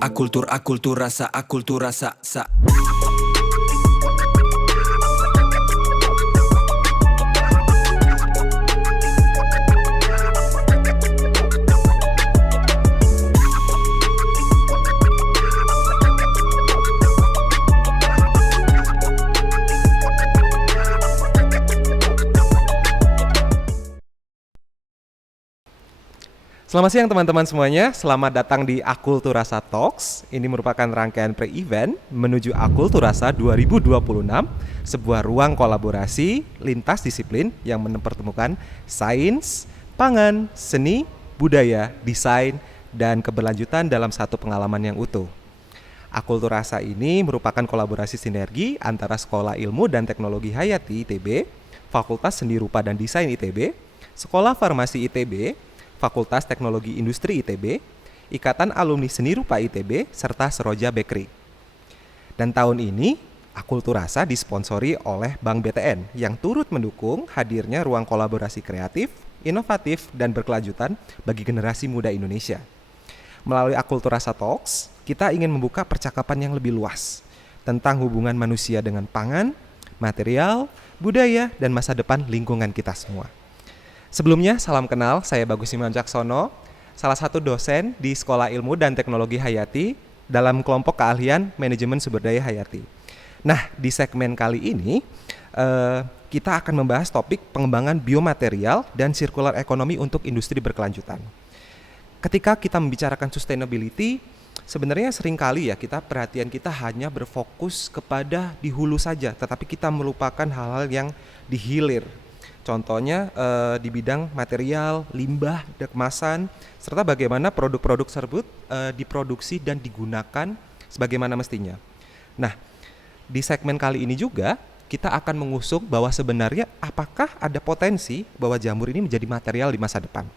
Akultur rasa, akultur rasa, sa. Selamat siang teman-teman semuanya, selamat datang di Akulturasa Talks. Ini merupakan rangkaian pre-event menuju Akulturasa 2026, sebuah ruang kolaborasi lintas disiplin yang mempertemukan sains, pangan, seni, budaya, desain, dan keberlanjutan dalam satu pengalaman yang utuh. Akulturasa ini merupakan kolaborasi sinergi antara Sekolah Ilmu dan Teknologi Hayati ITB, Fakultas Seni Rupa dan Desain ITB, Sekolah Farmasi ITB, Fakultas Teknologi Industri ITB, Ikatan Alumni Seni Rupa ITB, serta Seroja Bakery. Dan tahun ini, Akulturasa disponsori oleh Bank BTN yang turut mendukung hadirnya ruang kolaborasi kreatif, inovatif, dan berkelanjutan bagi generasi muda Indonesia. Melalui Akulturasa Talks, kita ingin membuka percakapan yang lebih luas tentang hubungan manusia dengan pangan, material, budaya, dan masa depan lingkungan kita semua. Sebelumnya, salam kenal, saya Bagus Iman Caksono, salah satu dosen di Sekolah Ilmu dan Teknologi Hayati dalam kelompok keahlian Manajemen Sumber Daya Hayati. Nah, di segmen kali ini, kita akan membahas topik pengembangan biomaterial dan circular economy untuk industri berkelanjutan. Ketika kita membicarakan sustainability, sebenarnya seringkali ya perhatian kita hanya berfokus kepada di hulu saja, tetapi kita melupakan hal-hal yang di hilir. Contohnya di bidang material, limbah, dan kemasan, serta bagaimana produk-produk tersebut diproduksi dan digunakan sebagaimana mestinya. Nah, di segmen kali ini juga kita akan mengusung bahwa sebenarnya apakah ada potensi bahwa jamur ini menjadi material di masa depan.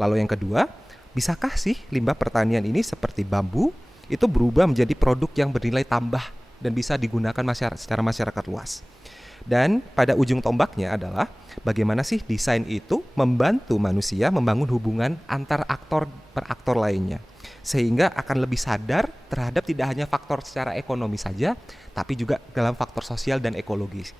Lalu yang kedua, bisakah sih limbah pertanian ini seperti bambu itu berubah menjadi produk yang bernilai tambah dan bisa digunakan secara masyarakat luas. Dan pada ujung tombaknya adalah bagaimana sih desain itu membantu manusia membangun hubungan antar aktor per aktor lainnya, sehingga akan lebih sadar terhadap tidak hanya faktor secara ekonomi saja, tapi juga dalam faktor sosial dan ekologis.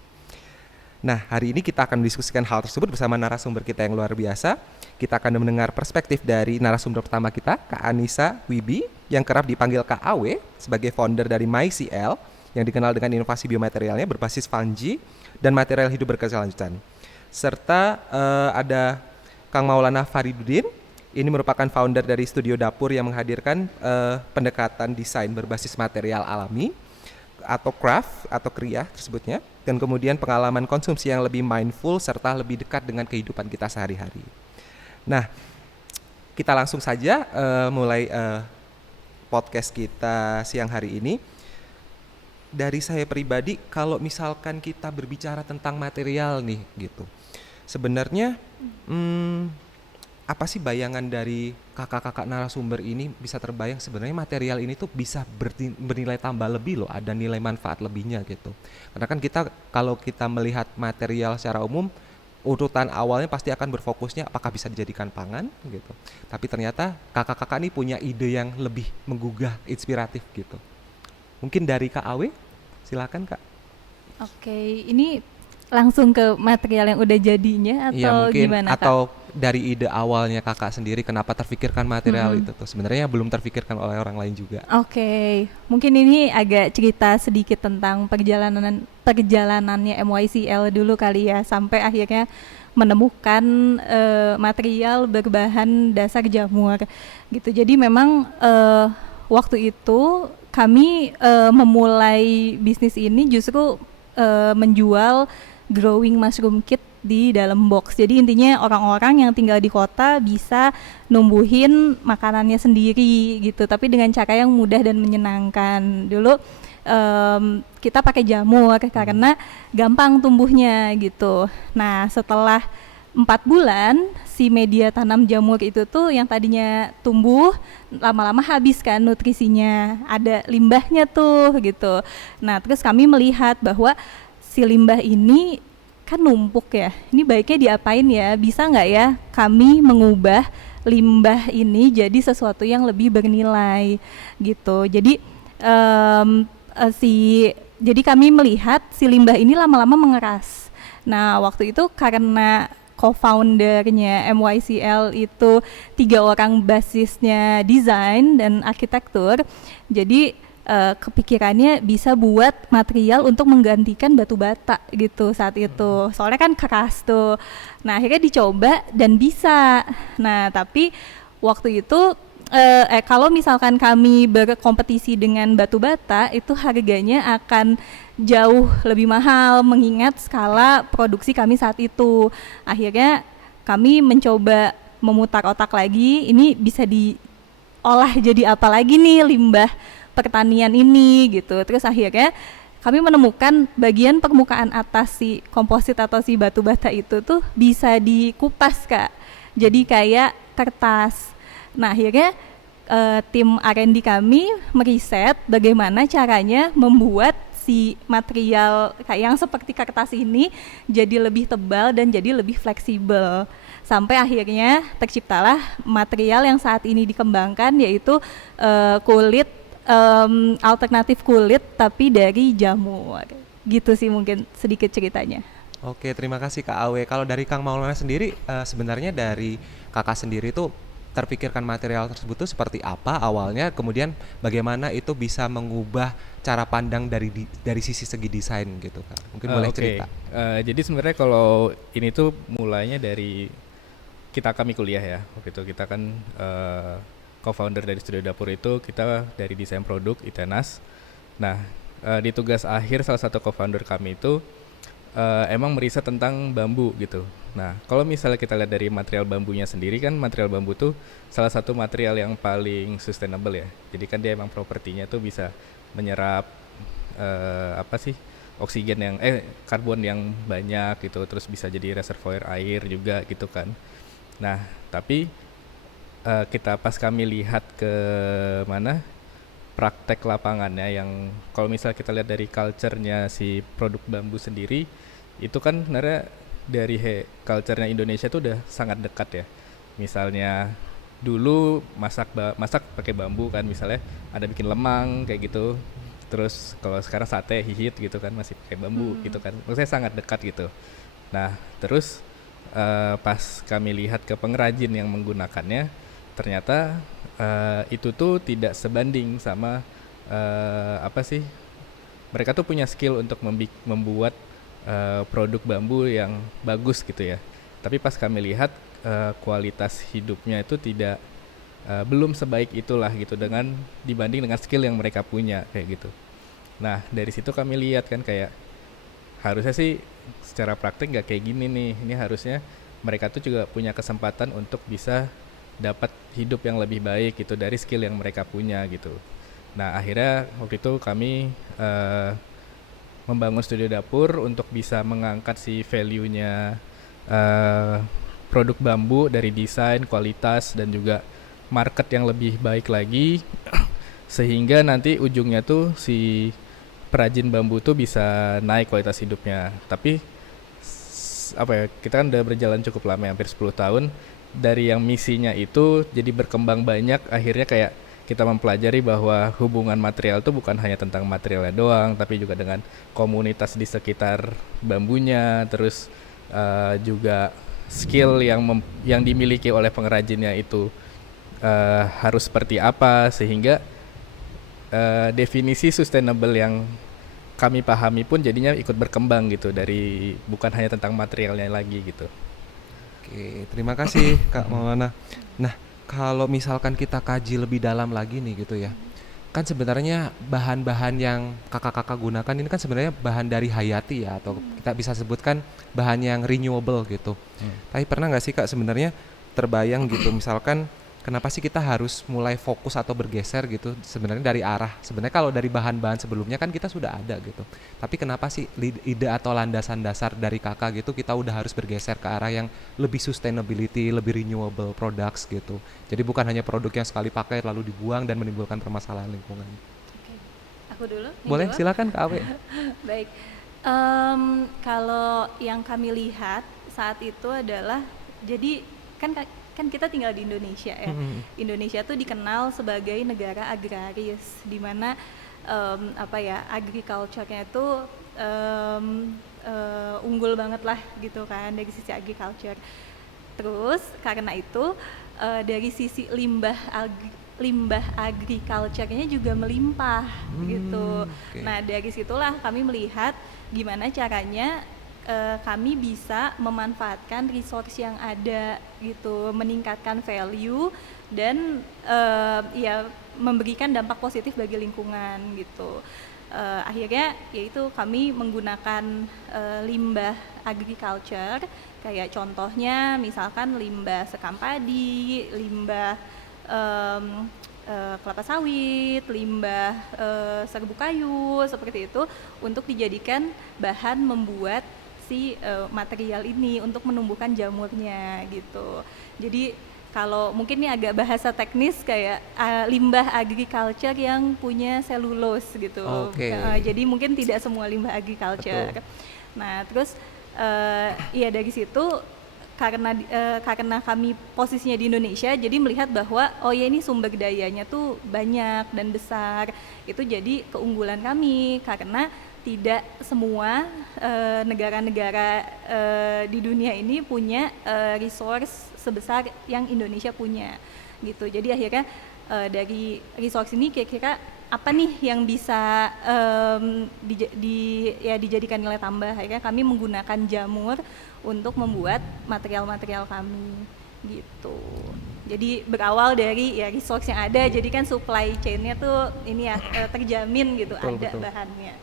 Nah, hari ini kita akan mendiskusikan hal tersebut bersama narasumber kita yang luar biasa. Kita akan mendengar perspektif dari narasumber pertama kita, Kak Anissa Wibi, yang kerap dipanggil Kak Awe sebagai founder dari MyCL, yang dikenal dengan inovasi biomaterialnya berbasis fungi dan material hidup berkelanjutan. Serta ada Kang Maulana Fariduddin, ini merupakan founder dari Studio Dapur yang menghadirkan pendekatan desain berbasis material alami atau craft atau kriya tersebutnya, dan kemudian pengalaman konsumsi yang lebih mindful serta lebih dekat dengan kehidupan kita sehari-hari. Nah, kita langsung saja mulai podcast kita siang hari ini. Dari saya pribadi, kalau misalkan kita berbicara tentang material nih gitu, sebenarnya apa sih bayangan dari kakak-kakak narasumber ini bisa terbayang sebenarnya material ini tuh bisa bernilai tambah lebih loh, ada nilai manfaat lebihnya gitu. Karena kan kita kalau kita melihat material secara umum, urutan awalnya pasti akan berfokusnya apakah bisa dijadikan pangan gitu. Tapi ternyata kakak-kakak ini punya ide yang lebih menggugah, inspiratif gitu. Mungkin dari Kak Awe, silakan Kak. Oke, ini langsung ke material yang udah jadinya atau ya, mungkin, gimana Kak? Atau dari ide awalnya Kakak sendiri kenapa terfikirkan material itu tuh sebenarnya belum terfikirkan oleh orang lain juga. Oke, mungkin ini agak cerita sedikit tentang perjalanannya MYCL dulu kali ya, sampai akhirnya menemukan material berbahan dasar jamur gitu. Jadi memang waktu itu kami memulai bisnis ini justru menjual growing mushroom kit di dalam box. Jadi intinya orang-orang yang tinggal di kota bisa numbuhin makanannya sendiri gitu, tapi dengan cara yang mudah dan menyenangkan. Dulu kita pakai jamur karena gampang tumbuhnya gitu. Nah, setelah 4 bulan si media tanam jamur itu tuh yang tadinya tumbuh lama-lama habis kan nutrisinya, ada limbahnya tuh gitu. Nah, terus kami melihat bahwa si limbah ini kan numpuk ya, ini baiknya diapain ya, bisa nggak ya kami mengubah limbah ini jadi sesuatu yang lebih bernilai gitu. Jadi em, jadi kami melihat si limbah ini lama-lama mengeras. Nah, waktu itu karena co-foundernya MYCL itu 3 orang basisnya desain dan arsitektur, jadi kepikirannya bisa buat material untuk menggantikan batu bata gitu saat itu. Soalnya kan keras tuh. Nah, akhirnya dicoba dan bisa. Nah, tapi waktu itu kalau misalkan kami berkompetisi dengan batu bata, itu harganya akan jauh lebih mahal mengingat skala produksi kami saat itu. Akhirnya kami mencoba memutar otak lagi, ini bisa diolah jadi apa lagi nih limbah pertanian ini gitu. Terus akhirnya kami menemukan bagian permukaan atas si komposit atau si batu bata itu tuh bisa dikupas, Kak. Jadi kayak kertas. Nah, akhirnya tim R&D kami meriset bagaimana caranya membuat si material kayak yang seperti kertas ini jadi lebih tebal dan jadi lebih fleksibel. Sampai akhirnya terciptalah material yang saat ini dikembangkan, yaitu kulit alternatif kulit tapi dari jamur. Gitu sih mungkin sedikit ceritanya. Oke, terima kasih Kak Awe. Kalau dari Kang Maulana sendiri, sebenarnya dari Kakak sendiri itu terpikirkan material tersebut tuh seperti apa awalnya, kemudian bagaimana itu bisa mengubah cara pandang dari sisi segi desain gitu Kak. Mungkin boleh cerita. Jadi sebenarnya kalau ini tuh mulainya dari kami kuliah ya. Waktu itu kita kan co-founder dari Studio Dapur itu, kita dari desain produk ITENAS. Nah, di tugas akhir salah satu co-founder kami itu emang meriset tentang bambu gitu. Nah, kalau misalnya kita lihat dari material bambunya sendiri kan, material bambu tuh salah satu material yang paling sustainable ya. Jadi kan dia emang propertinya tuh bisa menyerap oksigen yang karbon yang banyak gitu, terus bisa jadi reservoir air juga gitu kan. Nah, tapi pas kami lihat ke praktek lapangannya, yang kalau misalnya kita lihat dari culture-nya si produk bambu sendiri, itu kan sebenarnya dari culture-nya Indonesia itu udah sangat dekat ya. Misalnya dulu masak pakai bambu kan, misalnya ada bikin lemang kayak gitu. Terus kalau sekarang sate hihit gitu kan masih pakai bambu gitu kan. Maksudnya sangat dekat gitu. Nah, terus pas kami lihat ke pengrajin yang menggunakannya, ternyata itu tuh tidak sebanding sama mereka tuh punya skill untuk membuat produk bambu yang bagus gitu ya. Tapi pas kami lihat kualitas hidupnya itu belum sebaik itulah gitu dibanding dengan skill yang mereka punya kayak gitu. Nah, dari situ kami lihat kan kayak harusnya sih secara praktik nggak kayak gini nih. Ini harusnya mereka tuh juga punya kesempatan untuk bisa dapat hidup yang lebih baik gitu dari skill yang mereka punya gitu. Nah, akhirnya waktu itu kami membangun Studio Dapur untuk bisa mengangkat si value-nya produk bambu dari desain, kualitas, dan juga market yang lebih baik lagi sehingga nanti ujungnya tuh si perajin bambu tuh bisa naik kualitas hidupnya. Tapi kita kan udah berjalan cukup lama, hampir 10 tahun. Dari yang misinya itu jadi berkembang banyak, akhirnya kayak kita mempelajari bahwa hubungan material itu bukan hanya tentang materialnya doang, tapi juga dengan komunitas di sekitar bambunya, terus juga skill yang dimiliki oleh pengrajinnya itu harus seperti apa, sehingga definisi sustainable yang kami pahami pun jadinya ikut berkembang gitu, dari bukan hanya tentang materialnya lagi gitu. Oke, terima kasih Kak Maulana. Nah, kalau misalkan kita kaji lebih dalam lagi nih gitu ya, kan sebenarnya bahan-bahan yang kakak-kakak gunakan ini kan sebenarnya bahan dari hayati ya, atau kita bisa sebutkan bahan yang renewable gitu. Tapi pernah nggak sih Kak sebenarnya terbayang gitu, misalkan kenapa sih kita harus mulai fokus atau bergeser gitu sebenarnya dari arah, sebenarnya kalau dari bahan-bahan sebelumnya kan kita sudah ada gitu, tapi kenapa sih ide atau landasan dasar dari kakak gitu kita udah harus bergeser ke arah yang lebih sustainability, lebih renewable products gitu, jadi bukan hanya produk yang sekali pakai lalu dibuang dan menimbulkan permasalahan lingkungan. Oke, aku dulu. Boleh, silakan Kak Awe. Baik, kalau yang kami lihat saat itu adalah, jadi kan kan kita tinggal di Indonesia ya. Indonesia tuh dikenal sebagai negara agraris, di mana agriculture-nya itu unggul banget lah gitu kan dari sisi agriculture. Terus karena itu dari sisi limbah agriculture-nya juga melimpah gitu. Okay. Nah dari situlah kami melihat gimana caranya kami bisa memanfaatkan resource yang ada gitu, meningkatkan value dan memberikan dampak positif bagi lingkungan gitu. Akhirnya yaitu kami menggunakan limbah agriculture, kayak contohnya misalkan limbah sekam padi, limbah kelapa sawit, limbah serbuk kayu seperti itu untuk dijadikan bahan membuat si material ini untuk menumbuhkan jamurnya gitu. Jadi kalau mungkin ini agak bahasa teknis kayak limbah agriculture yang punya selulose gitu. Jadi mungkin tidak semua limbah agriculture. Betul. Nah terus dari situ karena kami posisinya di Indonesia, jadi melihat bahwa ini sumber dayanya tuh banyak dan besar. Itu jadi keunggulan kami karena tidak semua negara-negara di dunia ini punya resource sebesar yang Indonesia punya gitu. Jadi akhirnya dari resource ini kira-kira apa nih yang bisa dijadikan nilai tambah. Akhirnya kami menggunakan jamur untuk membuat material-material kami gitu. Jadi berawal dari resource yang ada, jadi kan supply chain-nya tuh ini terjamin gitu, betul. Bahannya.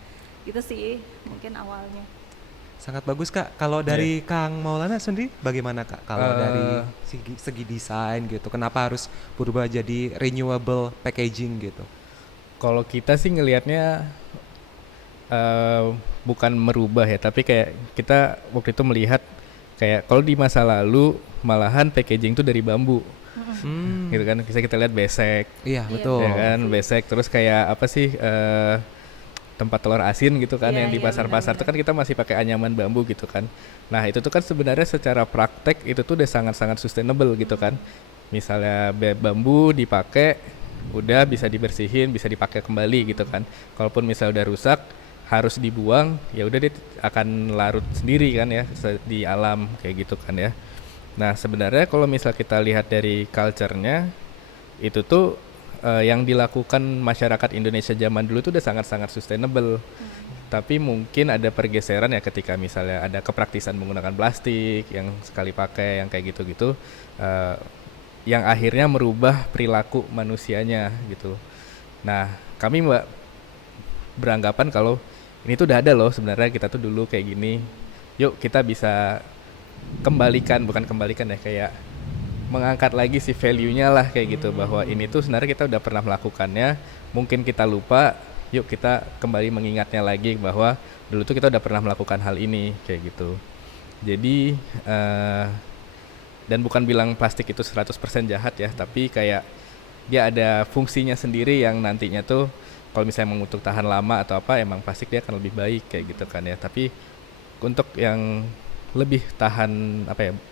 Gitu sih mungkin awalnya. Sangat bagus Kak. Kalau dari Kang Maulana sendiri bagaimana Kak? Kalau dari segi desain gitu, kenapa harus berubah jadi renewable packaging gitu? Kalau kita sih ngelihatnya bukan merubah ya, tapi kayak kita waktu itu melihat kayak kalau di masa lalu malahan packaging itu dari bambu. Gitu kan, bisa kita lihat besek. Iya, betul. Ya kan, besek, terus kayak apa sih tempat telur asin gitu kan, yang di pasar-pasar itu kan kita masih pakai anyaman bambu gitu kan. Nah itu tuh kan sebenarnya secara praktek itu tuh udah sangat-sangat sustainable gitu kan. Misalnya bambu dipakai, udah bisa dibersihin, bisa dipakai kembali gitu kan. Kalaupun misalnya udah rusak, harus dibuang, ya udah dia akan larut sendiri kan ya di alam kayak gitu kan ya. Nah sebenarnya kalau misal kita lihat dari culture-nya, itu tuh yang dilakukan masyarakat Indonesia zaman dulu itu udah sangat-sangat sustainable. Tapi mungkin ada pergeseran ya ketika misalnya ada kepraktisan menggunakan plastik yang sekali pakai, yang kayak gitu-gitu, yang akhirnya merubah perilaku manusianya gitu. Nah kami beranggapan kalau ini tuh udah ada loh sebenarnya, kita tuh dulu kayak gini, yuk kita bisa bukan kembalikan ya, kayak mengangkat lagi si value-nya lah kayak gitu, bahwa ini tuh sebenarnya kita udah pernah melakukannya, mungkin kita lupa, yuk kita kembali mengingatnya lagi bahwa dulu tuh kita udah pernah melakukan hal ini kayak gitu. Jadi dan bukan bilang plastik itu 100% jahat ya, tapi kayak dia ada fungsinya sendiri yang nantinya tuh kalau misalnya mau untuk tahan lama atau apa, emang plastik dia akan lebih baik kayak gitu kan ya. Tapi untuk yang lebih tahan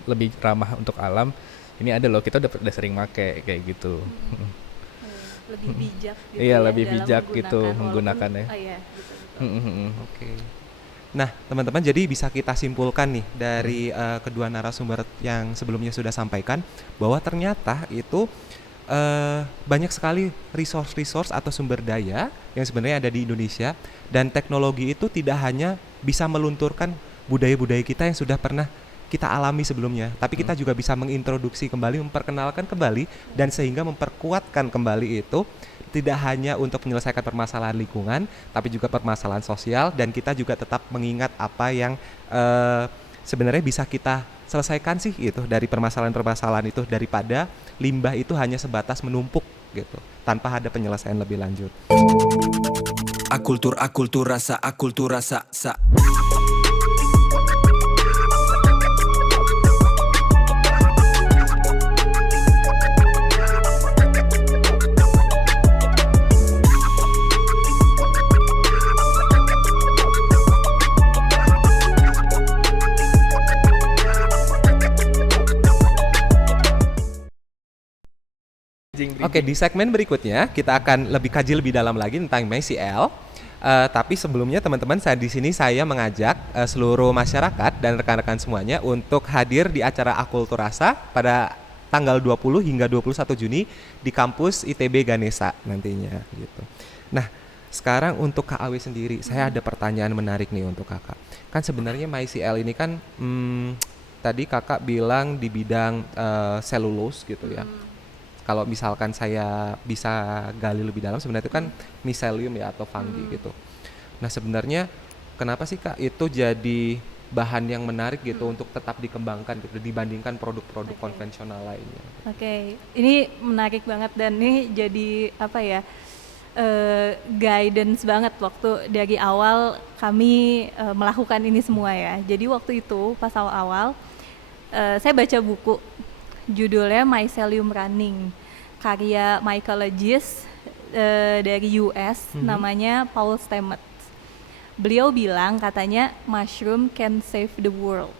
lebih ramah untuk alam, ini ada loh, kita udah sering make kayak gitu. Lebih bijak gitu. Iya, lebih bijak gitu menggunakannya. Oke. Nah, teman-teman, jadi bisa kita simpulkan nih dari kedua narasumber yang sebelumnya sudah sampaikan bahwa ternyata itu banyak sekali resource atau sumber daya yang sebenarnya ada di Indonesia, dan teknologi itu tidak hanya bisa melunturkan budaya-budaya kita yang sudah pernah kita alami sebelumnya, tapi kita juga bisa mengintroduksi kembali, memperkenalkan kembali, dan sehingga memperkuatkan kembali itu tidak hanya untuk menyelesaikan permasalahan lingkungan, tapi juga permasalahan sosial, dan kita juga tetap mengingat apa yang sebenarnya bisa kita selesaikan sih itu dari permasalahan-permasalahan itu, daripada limbah itu hanya sebatas menumpuk gitu tanpa ada penyelesaian lebih lanjut. Akultur rasa. Oke, di segmen berikutnya kita akan kaji lebih dalam lagi tentang MyCL. Tapi sebelumnya teman-teman, saya di sini saya mengajak seluruh masyarakat dan rekan-rekan semuanya untuk hadir di acara Akulturasa pada tanggal 20 hingga 21 Juni di kampus ITB Ganesha nantinya gitu. Nah, sekarang untuk Kak Awi sendiri, saya ada pertanyaan menarik nih untuk Kakak. Kan sebenarnya MyCL ini kan tadi Kakak bilang di bidang selulose gitu ya. Kalau misalkan saya bisa gali lebih dalam, sebenarnya itu kan mycelium ya atau fungi gitu. Nah, sebenarnya kenapa sih Kak itu jadi bahan yang menarik gitu untuk tetap dikembangkan gitu dibandingkan produk-produk konvensional lainnya? Oke, ini menarik banget dan ini jadi apa ya, guidance banget waktu dari awal kami melakukan ini semua ya. Jadi waktu itu pas awal-awal saya baca buku judulnya Mycelium Running, karya mycologist dari US namanya Paul Stamets. Beliau bilang katanya mushroom can save the world.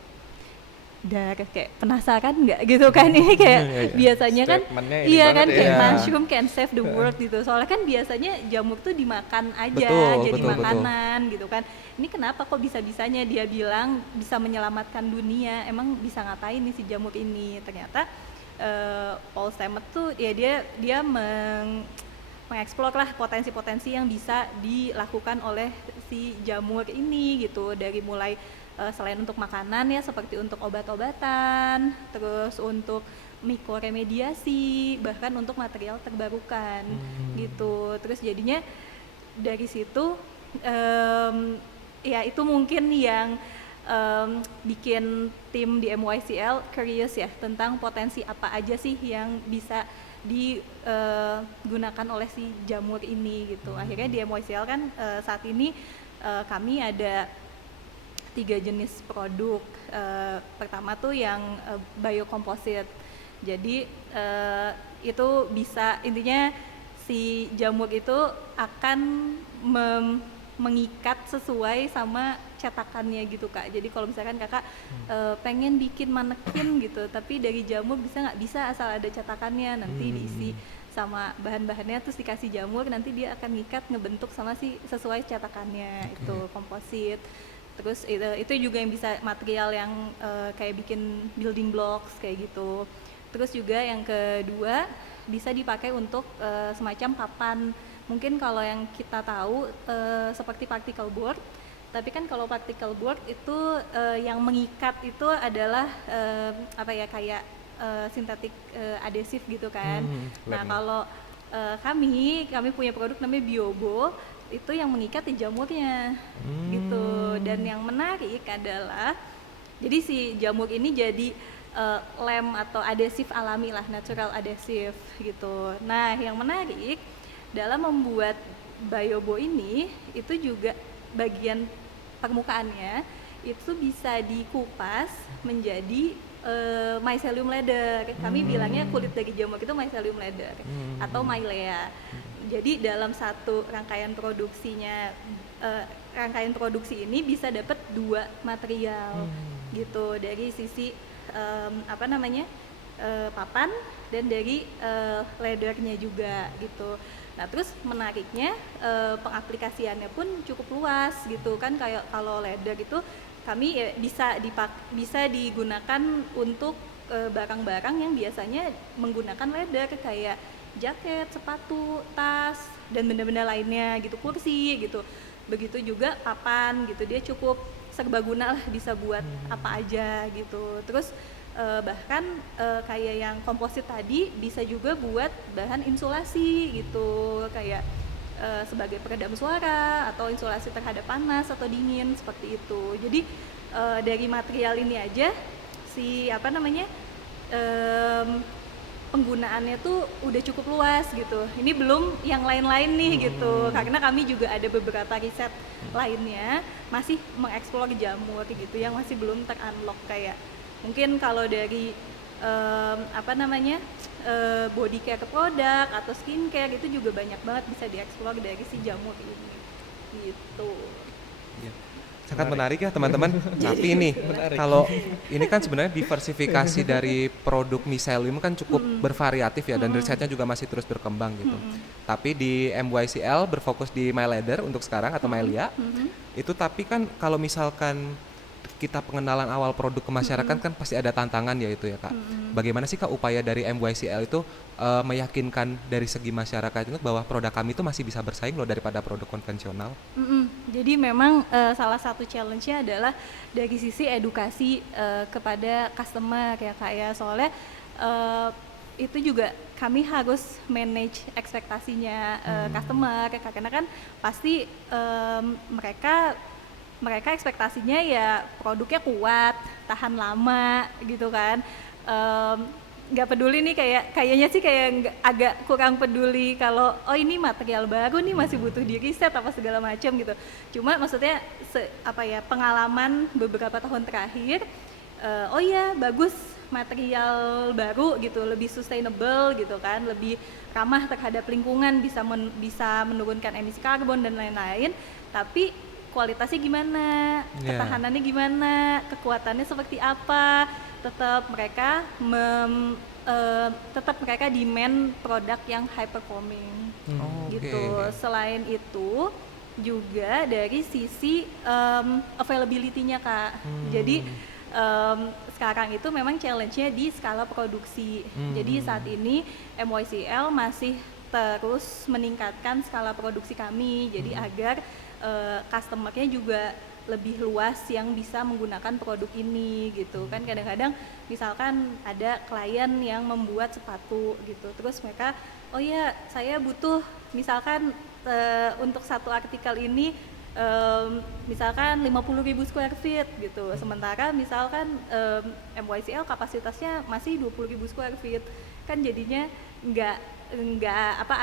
Dari kayak penasaran nggak gitu kan, ini kayak biasanya kan iya kan kayak mushroom can save the world gitu. Soalnya kan biasanya jamur tuh dimakan aja, jadi makanan gitu kan. Ini kenapa kok bisa-bisanya dia bilang bisa menyelamatkan dunia? Emang bisa ngapain nih si jamur ini? Ternyata Paul Stamets tuh ya dia mengeksplor lah potensi-potensi yang bisa dilakukan oleh si jamur ini gitu, dari mulai selain untuk makanan ya seperti untuk obat-obatan, terus untuk mikoremediasi, bahkan untuk material terbarukan gitu. Terus jadinya dari situ ya itu mungkin yang bikin tim di MYCL curious ya tentang potensi apa aja sih yang bisa digunakan oleh si jamur ini gitu. Akhirnya di MYCL kan saat ini kami ada 3 jenis produk. Pertama tuh yang biokomposit. Jadi itu bisa, intinya si jamur itu akan mengikat sesuai sama cetakannya gitu Kak. Jadi kalau misalkan Kakak pengen bikin manekin gitu, tapi dari jamur bisa nggak? Bisa, asal ada cetakannya, nanti diisi sama bahan-bahannya terus dikasih jamur, nanti dia akan ngikat ngebentuk sama si sesuai cetakannya. Itu komposit. Terus itu juga yang bisa material yang kayak bikin building blocks kayak gitu. Terus juga yang kedua bisa dipakai untuk semacam papan. Mungkin kalau yang kita tahu seperti particle board, tapi kan kalau particle board itu yang mengikat itu adalah apa ya, kayak sintetik adhesif gitu kan. Nah kalau kami punya produk namanya Biobo, itu yang mengikat di jamurnya gitu. Dan yang menarik adalah jadi si jamur ini jadi lem atau adhesif alami lah, natural adhesif gitu. Nah yang menarik dalam membuat Biobo ini itu juga bagian permukaannya itu bisa dikupas menjadi mycelium leather. Kami bilangnya kulit dari jamur itu mycelium leather atau mylea. Jadi dalam satu rangkaian produksinya, rangkaian produksi ini bisa dapat 2 material gitu, dari sisi apa namanya papan dan dari leathernya juga gitu. Nah terus menariknya pengaplikasiannya pun cukup luas gitu kan. Kayak kalau leather itu kami ya bisa digunakan untuk barang-barang yang biasanya menggunakan leather, kayak jaket, sepatu, tas, dan benda-benda lainnya gitu, kursi gitu. Begitu juga papan gitu, dia cukup serbaguna lah, bisa buat apa aja gitu. Terus bahkan kayak yang komposit tadi bisa juga buat bahan insulasi gitu, kayak sebagai peredam suara atau insulasi terhadap panas atau dingin seperti itu. Jadi dari material ini aja si apa namanya penggunaannya tuh udah cukup luas gitu. Ini belum yang lain-lain nih gitu, karena kami juga ada beberapa riset lainnya masih mengeksplor jamur gitu yang masih belum ter-unlock. Kayak mungkin kalau dari apa namanya body care produk atau skincare itu juga banyak banget bisa dieksplor dari si jamur ini gitu. Ya. Sangat menarik ya teman-teman. Tapi nih, kalau ini kan sebenarnya diversifikasi dari produk Miselium kan cukup bervariatif ya, dan risetnya juga masih terus berkembang gitu. Tapi di MYCL berfokus di My Leather untuk sekarang atau Mylia. Itu tapi kan kalau misalkan kita pengenalan awal produk ke masyarakat kan pasti ada tantangan ya itu ya Kak. Bagaimana sih Kak upaya dari MYCL itu meyakinkan dari segi masyarakat itu bahwa produk kami itu masih bisa bersaing loh daripada produk konvensional? Jadi memang salah satu challenge-nya adalah dari sisi edukasi kepada customer ya Kak ya. Soalnya itu juga kami harus manage ekspektasinya customer karena kan pasti mereka ekspektasinya ya produknya kuat, tahan lama gitu kan. Nggak peduli nih kayaknya sih agak kurang peduli kalau oh ini material baru nih masih butuh di riset apa segala macam gitu. Cuma maksudnya pengalaman beberapa tahun terakhir, oh iya bagus material baru gitu, lebih sustainable gitu kan, lebih ramah terhadap lingkungan, bisa menurunkan emisi karbon dan lain-lain. Tapi kualitasnya gimana, ketahanannya gimana, kekuatannya seperti apa, tetap mereka demand produk yang high performing gitu. Selain itu juga dari sisi availability-nya Kak. Jadi sekarang itu memang challenge-nya di skala produksi. Jadi saat ini MYCL masih terus meningkatkan skala produksi kami, jadi agar customer-nya juga lebih luas yang bisa menggunakan produk ini gitu kan. Kadang-kadang misalkan ada klien yang membuat sepatu gitu, terus mereka oh ya saya butuh misalkan untuk satu artikel ini misalkan 50.000 square feet gitu, sementara misalkan MYCL kapasitasnya masih 20.000 square feet, kan jadinya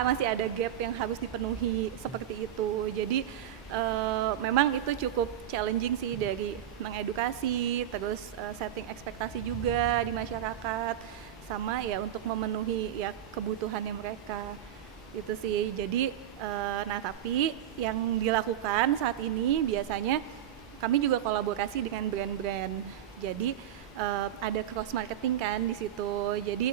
masih ada gap yang harus dipenuhi seperti itu. Jadi memang itu cukup challenging sih dari mengedukasi, terus setting ekspektasi juga di masyarakat, sama ya untuk memenuhi ya kebutuhannya mereka itu sih. Jadi tapi yang dilakukan saat ini biasanya kami juga kolaborasi dengan brand-brand. Jadi ada cross marketing kan di situ. Jadi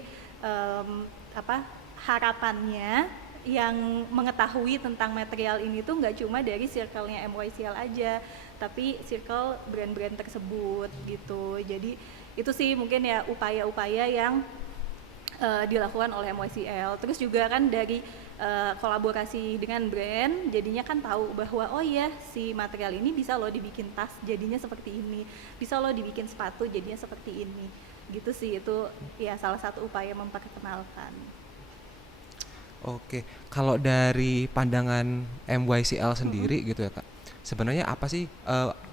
harapannya yang mengetahui tentang material ini tuh nggak cuma dari circle-nya MYCL aja, tapi circle brand-brand tersebut gitu. Jadi itu sih mungkin ya upaya-upaya yang dilakukan oleh MYCL. Terus juga kan dari kolaborasi dengan brand, jadinya kan tahu bahwa oh ya si material ini bisa loh dibikin tas jadinya seperti ini, bisa loh dibikin sepatu jadinya seperti ini. Gitu sih, itu ya salah satu upaya memperkenalkan. Oke, kalau dari pandangan MYCL sendiri gitu ya Kak, sebenarnya apa sih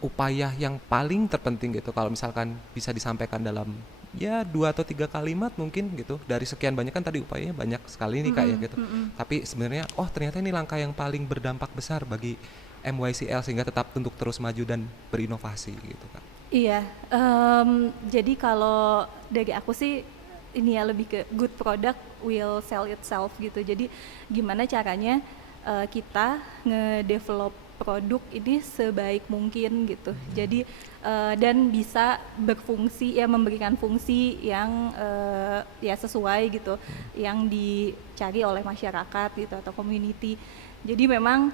upaya yang paling terpenting gitu kalau misalkan bisa disampaikan dalam ya 2 atau 3 kalimat mungkin gitu, dari sekian banyak kan tadi upayanya banyak sekali nih Kak ya gitu, tapi sebenarnya ternyata ini langkah yang paling berdampak besar bagi MYCL sehingga tetap untuk terus maju dan berinovasi gitu Kak. Iya, jadi kalau dari aku sih ini ya lebih ke good product will sell itself gitu. Jadi gimana caranya kita ngedevelop produk ini sebaik mungkin gitu. Jadi dan bisa berfungsi ya, memberikan fungsi yang ya sesuai gitu, yang dicari oleh masyarakat gitu atau community. Jadi memang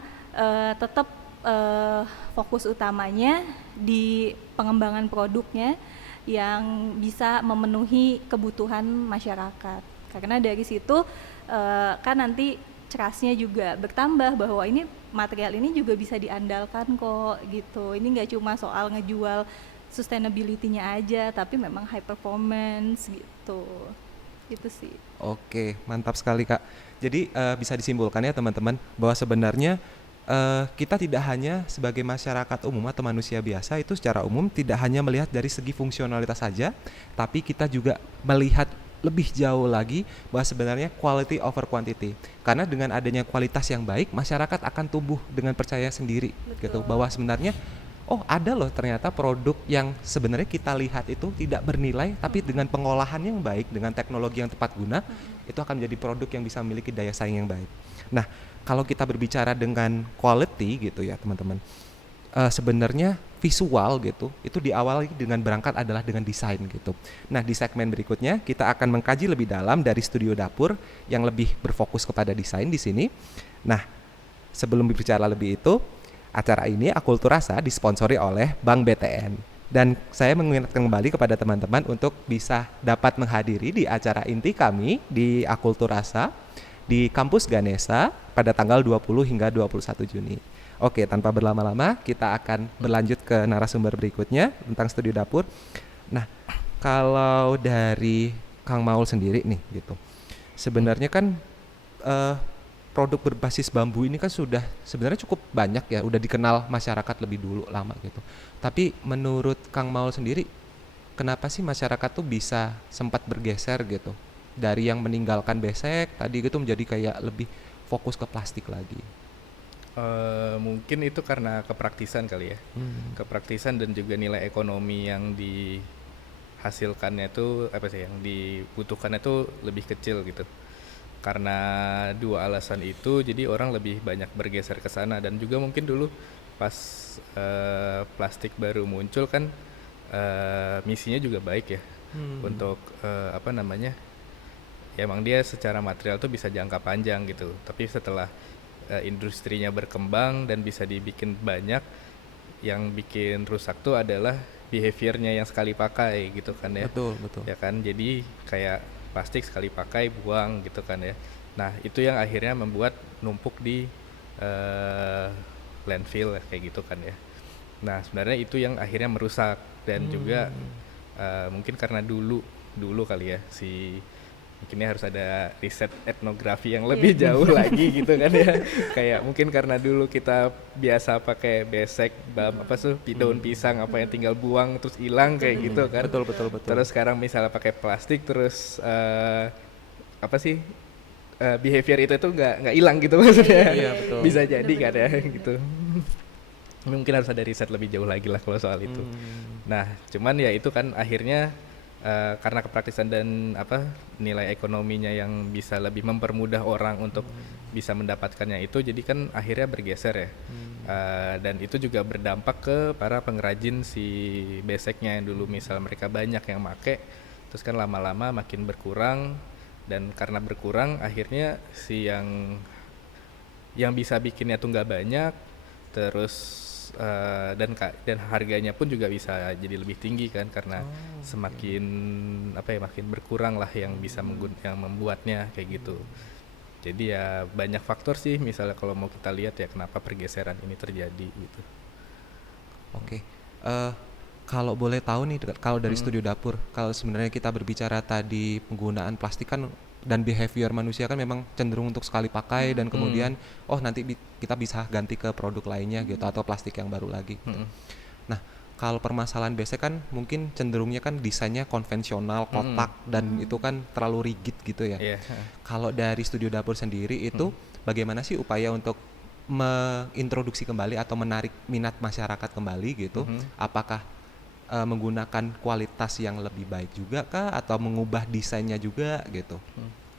tetap fokus utamanya di pengembangan produknya yang bisa memenuhi kebutuhan masyarakat. Karena dari situ kan nanti trust-nya juga bertambah bahwa ini material ini juga bisa diandalkan kok gitu. Ini nggak cuma soal ngejual sustainability-nya aja, tapi memang high performance gitu. Itu sih. Oke, mantap sekali Kak. Jadi bisa disimpulkan ya teman-teman bahwa sebenarnya kita tidak hanya sebagai masyarakat umum atau manusia biasa itu secara umum tidak hanya melihat dari segi fungsionalitas saja, tapi kita juga melihat lebih jauh lagi bahwa sebenarnya quality over quantity. Karena dengan adanya kualitas yang baik, masyarakat akan tumbuh dengan percaya sendiri. Betul. Gitu, bahwa sebenarnya ada loh ternyata produk yang sebenarnya kita lihat itu tidak bernilai, tapi dengan pengolahan yang baik, dengan teknologi yang tepat guna, itu akan menjadi produk yang bisa memiliki daya saing yang baik. Nah, kalau kita berbicara dengan quality gitu ya teman-teman, sebenarnya visual gitu itu diawali dengan berangkat adalah dengan desain gitu. Nah di segmen berikutnya kita akan mengkaji lebih dalam dari studio dapur yang lebih berfokus kepada desain di sini. Nah sebelum berbicara lebih itu, acara ini Akulturasa disponsori oleh Bank BTN. Dan saya mengingatkan kembali kepada teman-teman untuk bisa dapat menghadiri di acara inti kami di Akulturasa di Kampus Ganesha pada tanggal 20 hingga 21 Juni. Oke, tanpa berlama-lama kita akan berlanjut ke narasumber berikutnya tentang studio dapur. Nah, kalau dari Kang Maul sendiri nih gitu. Sebenarnya kan produk berbasis bambu ini kan sudah sebenarnya cukup banyak ya, udah dikenal masyarakat lebih dulu lama gitu. Tapi menurut Kang Maul sendiri, kenapa sih masyarakat tuh bisa sempat bergeser gitu dari yang meninggalkan besek tadi gitu menjadi kayak lebih fokus ke plastik lagi? Mungkin itu karena kepraktisan kali ya. Kepraktisan dan juga nilai ekonomi yang dihasilkannya itu apa sih, yang dibutuhkannya itu lebih kecil gitu. Karena dua alasan itu jadi orang lebih banyak bergeser ke sana. Dan juga mungkin dulu pas plastik baru muncul kan misinya juga baik ya. Untuk apa namanya, ya emang dia secara material tuh bisa jangka panjang gitu. Tapi setelah industrinya berkembang dan bisa dibikin banyak, yang bikin rusak tuh adalah behaviornya yang sekali pakai gitu kan ya. Betul, betul. Ya kan, jadi kayak plastik sekali pakai buang gitu kan ya. Nah itu yang akhirnya membuat numpuk di landfill kayak gitu kan ya. Nah sebenarnya itu yang akhirnya merusak. Dan juga mungkin karena dulu kali ya, mungkinnya harus ada riset etnografi yang lebih jauh lagi gitu kan ya. Kayak mungkin karena dulu kita biasa pakai besek, daun pisang apa yang tinggal buang terus hilang kayak gitu kan. Betul. Terus sekarang misalnya pakai plastik terus behavior itu nggak hilang gitu maksudnya. Iya, betul. Bisa jadi kan ya gitu. Mungkin harus ada riset lebih jauh lagi lah kalau soal itu. Nah cuman ya itu kan akhirnya karena kepraktisan dan nilai ekonominya yang bisa lebih mempermudah orang untuk bisa mendapatkannya itu, jadi kan akhirnya bergeser ya. Dan itu juga berdampak ke para pengrajin si beseknya yang dulu misal mereka banyak yang make, terus kan lama-lama makin berkurang. Dan karena berkurang akhirnya si yang bisa bikinnya tuh nggak banyak, terus dan harganya pun juga bisa jadi lebih tinggi kan, karena semakin makin berkurang lah yang bisa yang membuatnya kayak gitu. Jadi ya banyak faktor sih misalnya kalau mau kita lihat ya kenapa pergeseran ini terjadi gitu. Oke. Kalau boleh tahu nih, kalau dari studio dapur, kalau sebenarnya kita berbicara tadi penggunaan plastik kan dan behavior manusia kan memang cenderung untuk sekali pakai dan kemudian nanti kita bisa ganti ke produk lainnya gitu atau plastik yang baru lagi gitu. Nah kalau permasalahan besek kan mungkin cenderungnya kan desainnya konvensional, kotak dan itu kan terlalu rigid gitu ya. Kalau dari studio dapur sendiri itu bagaimana sih upaya untuk mengintroduksi kembali atau menarik minat masyarakat kembali gitu? Apakah menggunakan kualitas yang lebih baik juga kah atau mengubah desainnya juga gitu?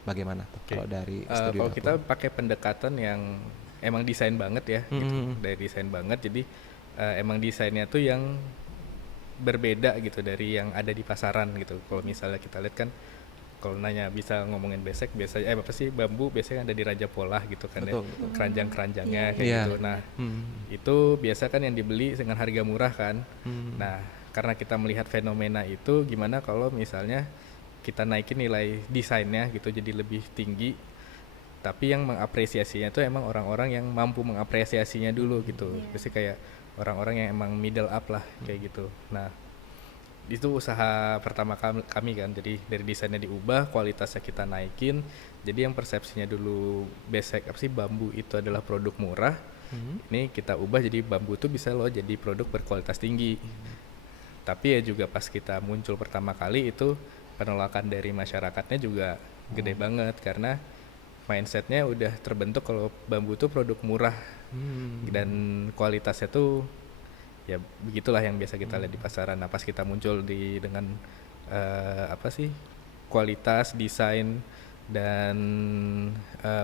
Bagaimana tuh kalau dari studio kalau dapur? kita pakai pendekatan yang emang desain banget ya gitu. Dari desain banget, jadi emang desainnya tuh yang berbeda gitu dari yang ada di pasaran gitu. Kalau misalnya kita lihat kan, kalau nanya bisa ngomongin besek biasanya bambu biasanya ada di Raja Polah gitu kan. Betul, ya keranjang-keranjangnya kayak gitu. Nah itu biasa kan yang dibeli dengan harga murah kan. Nah karena kita melihat fenomena itu, gimana kalau misalnya kita naikin nilai desainnya gitu jadi lebih tinggi, tapi yang mengapresiasinya itu emang orang-orang yang mampu mengapresiasinya dulu gitu. Biasanya kayak orang-orang yang emang middle up lah kayak gitu. Nah itu usaha pertama kami kan, jadi dari desainnya diubah, kualitasnya kita naikin. Jadi yang persepsinya dulu bambu itu adalah produk murah, ini kita ubah jadi bambu tuh bisa loh jadi produk berkualitas tinggi. Tapi ya juga pas kita muncul pertama kali itu penolakan dari masyarakatnya juga gede banget, karena mindsetnya udah terbentuk kalau bambu tuh produk murah dan kualitasnya tuh ya begitulah yang biasa kita lihat di pasaran. Nah pas kita muncul dengan kualitas, desain dan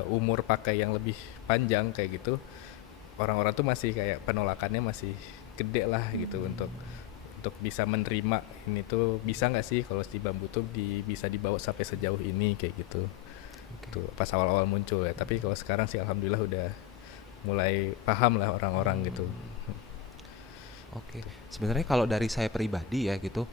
umur pakai yang lebih panjang kayak gitu, orang-orang tuh masih kayak penolakannya masih gede lah gitu untuk bisa menerima ini tuh bisa nggak sih kalau si bambu tuh bisa dibawa sampai sejauh ini kayak gitu. Gitu pas awal-awal muncul ya, tapi kalau sekarang sih alhamdulillah udah mulai paham lah orang-orang gitu. Oke, sebenarnya kalau dari saya pribadi ya gitu,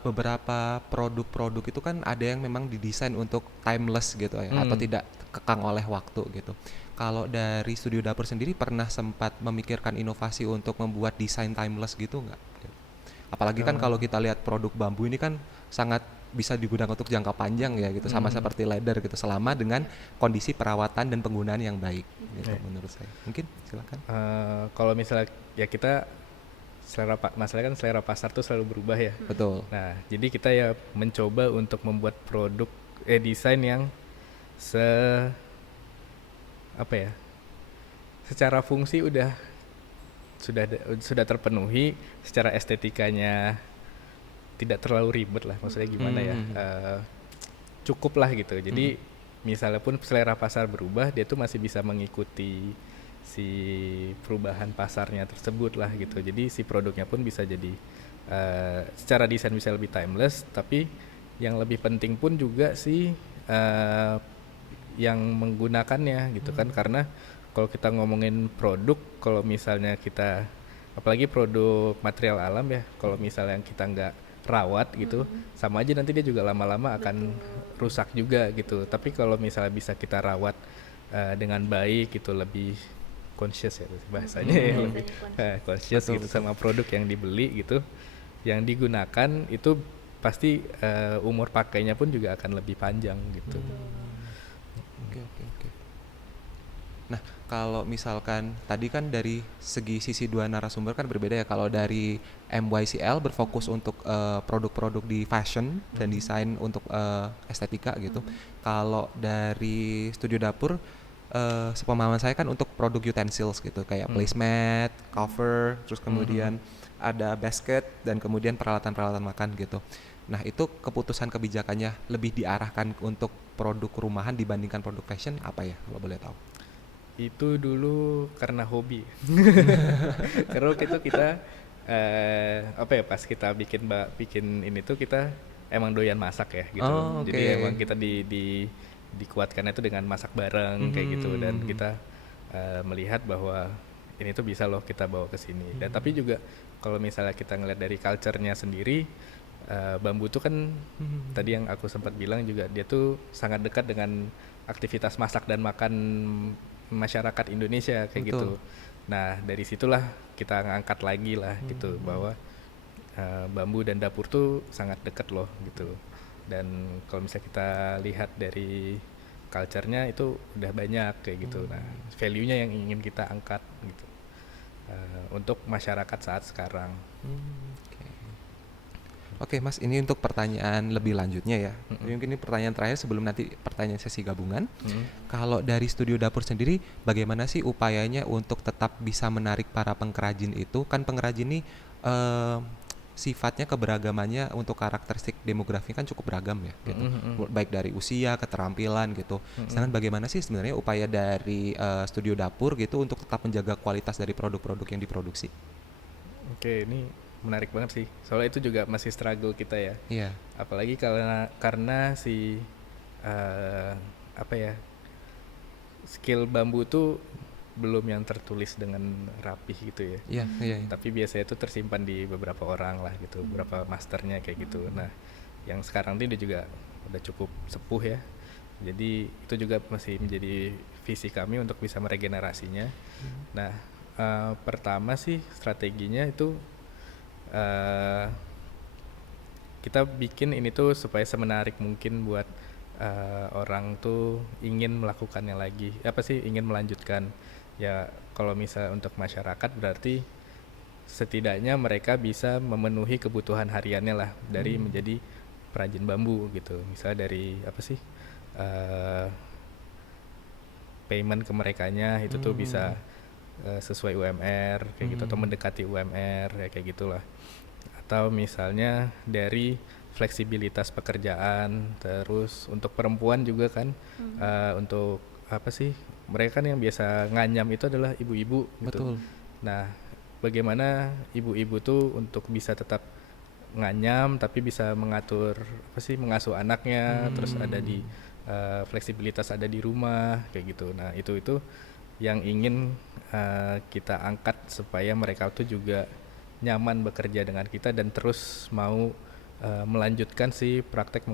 beberapa produk-produk itu kan ada yang memang didesain untuk timeless gitu ya, atau tidak kekang oleh waktu gitu. Kalau dari Studio Dapur sendiri pernah sempat memikirkan inovasi untuk membuat desain timeless gitu nggak? Apalagi kan kalau kita lihat produk bambu ini kan sangat bisa digunakan untuk jangka panjang ya gitu, sama seperti leather gitu, selama dengan kondisi perawatan dan penggunaan yang baik gitu menurut saya. Mungkin silakan. Kalau misalnya ya kita masalahnya kan selera pasar tuh selalu berubah ya. Betul. Nah, jadi kita ya mencoba untuk membuat produk desain yang apa ya? Secara fungsi sudah terpenuhi, secara estetikanya tidak terlalu ribet lah. Maksudnya gimana ya? Cukup lah gitu. Jadi misalnya pun selera pasar berubah, dia tuh masih bisa mengikuti si perubahan pasarnya tersebut lah gitu. Jadi si produknya pun bisa jadi secara desain bisa lebih timeless, tapi yang lebih penting pun juga yang menggunakannya gitu kan. Karena kalau kita ngomongin produk, kalau misalnya kita apalagi produk material alam ya, kalau misalnya kita nggak rawat gitu, sama aja nanti dia juga lama-lama akan rusak juga gitu. Tapi kalau misalnya bisa kita rawat dengan baik gitu, lebih conscious ya bahasanya ya, lebih conscious gitu sama produk yang dibeli gitu, yang digunakan itu pasti umur pakainya pun juga akan lebih panjang gitu. Oke. Nah, kalau misalkan tadi kan dari sisi dua narasumber kan berbeda ya. Kalau dari MYCL berfokus untuk produk-produk di fashion dan desain untuk estetika gitu. Kalau dari Studio Dapur sepemahaman saya kan untuk produk utensils gitu, kayak placemat, cover, terus kemudian ada basket dan kemudian peralatan-peralatan makan gitu. Nah, itu keputusan kebijakannya lebih diarahkan untuk produk rumahan dibandingkan produk fashion apa ya kalau boleh tahu? Itu dulu karena hobi. Karena waktu itu kita apa ya, pas kita bikin ini tuh kita emang doyan masak ya gitu. Jadi emang kita dikuatkan itu dengan masak bareng kayak gitu, dan kita melihat bahwa ini tuh bisa loh kita bawa ke sini. Dan tapi juga kalau misalnya kita ngeliat dari culture-nya sendiri, bambu tuh kan tadi yang aku sempat bilang juga, dia tuh sangat dekat dengan aktivitas masak dan makan masyarakat Indonesia kayak gitu. Nah, dari situlah kita ngangkat lagi lah gitu, bahwa bambu dan dapur tuh sangat dekat loh gitu. Dan kalau misalnya kita lihat dari culture-nya itu udah banyak kayak gitu. Nah, value-nya yang ingin kita angkat gitu untuk masyarakat saat sekarang. Oke, Mas, ini untuk pertanyaan lebih lanjutnya ya. Mungkin ini pertanyaan terakhir sebelum nanti pertanyaan sesi gabungan. Kalau dari Studio Dapur sendiri, bagaimana sih upayanya untuk tetap bisa menarik para pengrajin itu? Kan pengrajin ini sifatnya, keberagamannya untuk karakteristik demografi kan cukup beragam ya gitu. Baik dari usia, keterampilan gitu. Sedangkan bagaimana sih sebenarnya upaya dari Studio Dapur gitu untuk tetap menjaga kualitas dari produk-produk yang diproduksi? Oke, ini menarik banget sih. Soalnya itu juga masih struggle kita ya. Iya. Apalagi karena si apa ya, skill bambu tuh belum yang tertulis dengan rapih gitu ya. Iya. Tapi biasanya itu tersimpan di beberapa orang lah gitu, beberapa masternya kayak gitu. Nah, yang sekarang ini juga udah cukup sepuh ya. Jadi itu juga masih menjadi visi kami untuk bisa meregenerasinya. Nah, pertama sih strateginya itu kita bikin ini tuh supaya semenarik mungkin buat orang tuh ingin melakukannya lagi, ingin melanjutkan ya. Kalau misalnya untuk masyarakat berarti setidaknya mereka bisa memenuhi kebutuhan hariannya lah dari menjadi perajin bambu gitu. Misalnya dari payment ke merekanya itu tuh bisa sesuai UMR kayak gitu, atau mendekati UMR ya kayak gitulah. Atau misalnya dari fleksibilitas pekerjaan, terus untuk perempuan juga kan untuk mereka kan yang biasa nganyam itu adalah ibu-ibu gitu. Betul. Nah, bagaimana ibu-ibu tuh untuk bisa tetap nganyam tapi bisa mengatur mengasuh anaknya, terus ada di fleksibilitas ada di rumah kayak gitu. Nah, itu yang ingin kita angkat supaya mereka tuh juga nyaman bekerja dengan kita dan terus mau melanjutkan si praktek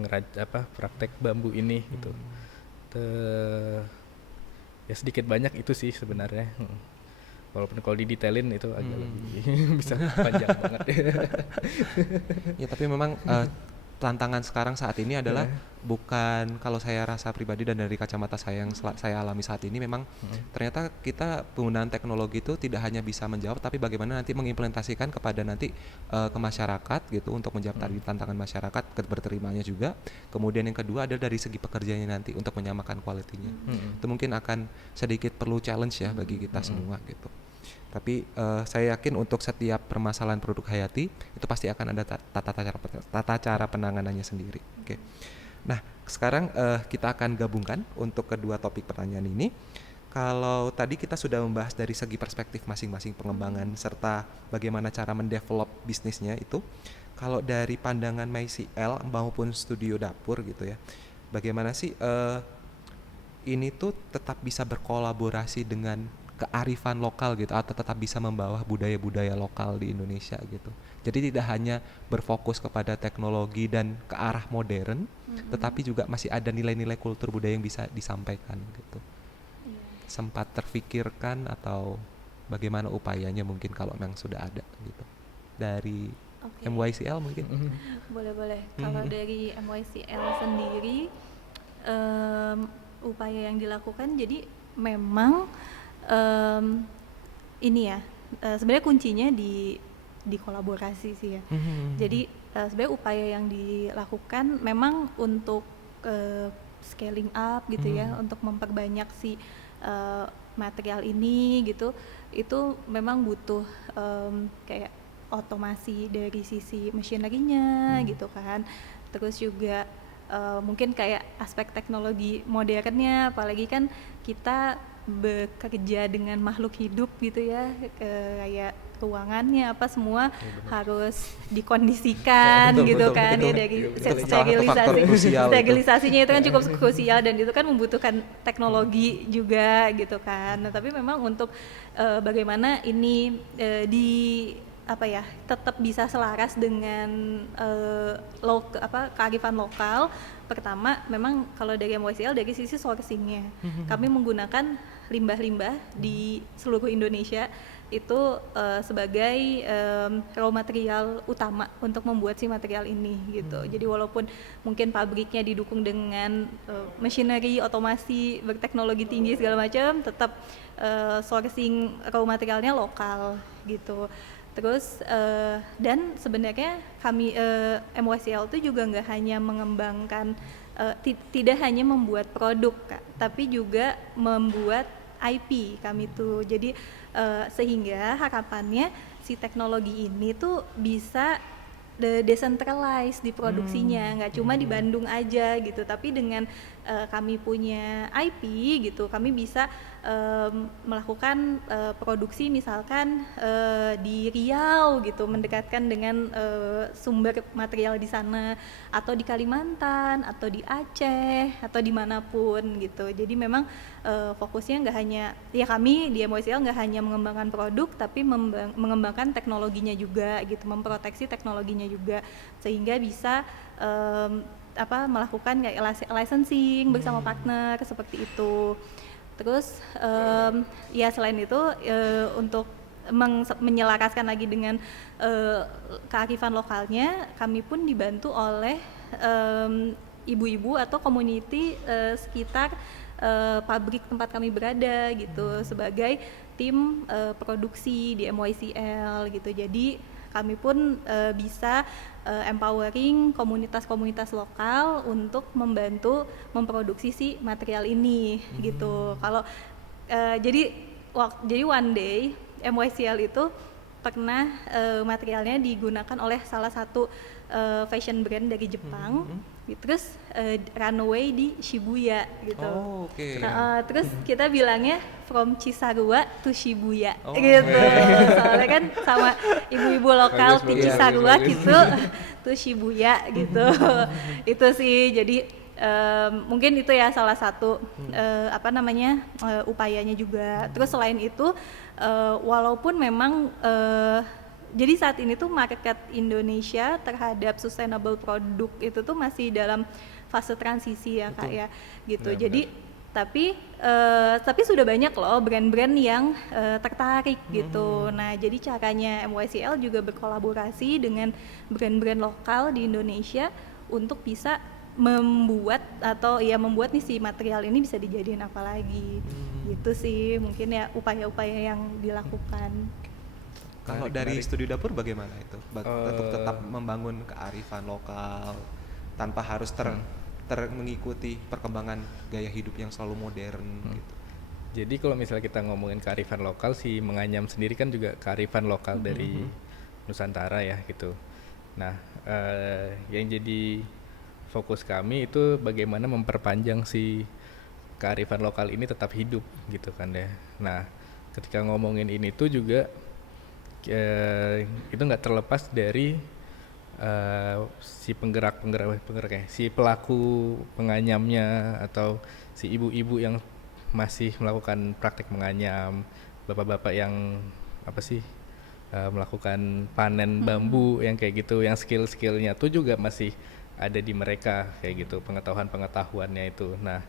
praktek bambu ini gitu. Ya sedikit banyak itu sih sebenarnya. Walaupun kalau didetailin itu agak lebih bisa panjang banget. Ya tapi memang tantangan sekarang saat ini adalah bukan, kalau saya rasa pribadi dan dari kacamata saya yang saya alami saat ini, memang ternyata kita penggunaan teknologi itu tidak hanya bisa menjawab, tapi bagaimana nanti mengimplementasikan kepada nanti ke masyarakat gitu, untuk menjawab tadi tantangan masyarakat berterimanya juga. Kemudian yang kedua adalah dari segi pekerjaannya nanti untuk menyamakan kualitinya. Itu mungkin akan sedikit perlu challenge ya bagi kita semua gitu. Tapi saya yakin untuk setiap permasalahan produk hayati itu pasti akan ada tata cara penanganannya sendiri. Oke. Nah, sekarang kita akan gabungkan untuk kedua topik pertanyaan ini. Kalau tadi kita sudah membahas dari segi perspektif masing-masing pengembangan serta bagaimana cara mendevelop bisnisnya itu. Kalau dari pandangan MyCL maupun studio dapur gitu ya, bagaimana sih ini tuh tetap bisa berkolaborasi dengan kearifan lokal gitu, atau tetap bisa membawa budaya-budaya lokal di Indonesia gitu. Jadi tidak hanya berfokus kepada teknologi dan ke arah modern, tetapi juga masih ada nilai-nilai kultur budaya yang bisa disampaikan gitu. Sempat terfikirkan atau bagaimana upayanya mungkin kalau memang sudah ada gitu dari MYCL mungkin? Boleh. Kalau dari MYCL sendiri, upaya yang dilakukan, jadi memang ini ya, sebenarnya kuncinya di kolaborasi sih ya. Jadi sebenarnya upaya yang dilakukan memang untuk scaling up gitu ya, untuk memperbanyak si material ini gitu. Itu memang butuh kayak otomasi dari sisi machinery-nya gitu kan. Terus juga mungkin kayak aspek teknologi modernnya, apalagi kan kita bekerja dengan makhluk hidup gitu ya, kayak ruangannya apa semua harus dikondisikan gitu kan ya, dari sterilisasinya itu kan cukup krusial dan itu kan membutuhkan teknologi juga gitu kan. Nah, tapi memang untuk bagaimana ini tetap bisa selaras dengan kearifan lokal. Pertama, memang kalau dari MYCL dari sisi sourcingnya, kami menggunakan limbah-limbah di seluruh Indonesia itu sebagai raw material utama untuk membuat si material ini gitu. Jadi walaupun mungkin pabriknya didukung dengan machinery, otomasi, berteknologi tinggi segala macam, tetap sourcing raw materialnya lokal gitu. Terus dan sebenarnya kami MYCL itu juga nggak hanya mengembangkan, tidak hanya membuat produk Kak, tapi juga membuat IP kami tuh. Jadi sehingga harapannya si teknologi ini tuh bisa decentralized di produksinya, nggak cuma di Bandung aja gitu, tapi dengan kami punya IP gitu, kami bisa melakukan produksi misalkan di Riau gitu, mendekatkan dengan sumber material di sana, atau di Kalimantan, atau di Aceh, atau dimanapun gitu. Jadi memang fokusnya nggak hanya, ya kami di MYCL nggak hanya mengembangkan produk, tapi mengembangkan teknologinya juga gitu, memproteksi teknologinya juga, sehingga bisa melakukan kayak licensing bersama partner seperti itu. Terus ya selain itu untuk menyelaraskan lagi dengan kearifan lokalnya, kami pun dibantu oleh ibu-ibu atau community sekitar pabrik tempat kami berada gitu, sebagai tim produksi di MYCL gitu. Jadi kami pun bisa empowering komunitas-komunitas lokal untuk membantu memproduksi si material ini gitu. Kalau jadi one day MYCL itu pernah materialnya digunakan oleh salah satu fashion brand dari Jepang Terus runway di Shibuya gitu. Oh, oke. Terus kita bilangnya from Cisarua to Shibuya Oh, gitu. Soalnya kan sama ibu-ibu lokal di Bagus, Cisarua bagus. gitu to Shibuya gitu. Itu sih jadi mungkin itu ya salah satu upayanya juga. Terus selain itu walaupun memang jadi saat ini tuh market Indonesia terhadap sustainable produk itu tuh masih dalam fase transisi ya Kak ya gitu. Benar, Jadi tapi sudah banyak loh brand-brand yang tertarik gitu. Nah jadi caranya MYCL juga berkolaborasi dengan brand-brand lokal di Indonesia untuk bisa membuat nih si material ini bisa dijadiin apa lagi gitu sih mungkin ya upaya-upaya yang dilakukan. Kalau dari studi dapur bagaimana itu? Untuk tetap membangun kearifan lokal tanpa harus mengikuti perkembangan gaya hidup yang selalu modern gitu. Jadi kalau misalnya kita ngomongin kearifan lokal, si Menganyam sendiri kan juga kearifan lokal dari Nusantara ya gitu. Nah, yang jadi fokus kami itu bagaimana memperpanjang si kearifan lokal ini tetap hidup gitu kan ya. Nah, ketika ngomongin ini tuh juga itu nggak terlepas dari si penggeraknya, si pelaku penganyamnya atau si ibu-ibu yang masih melakukan praktek menganyam, bapak-bapak yang melakukan panen bambu yang kayak gitu, yang skill-skillnya tuh juga masih ada di mereka kayak gitu, pengetahuannya itu. Nah,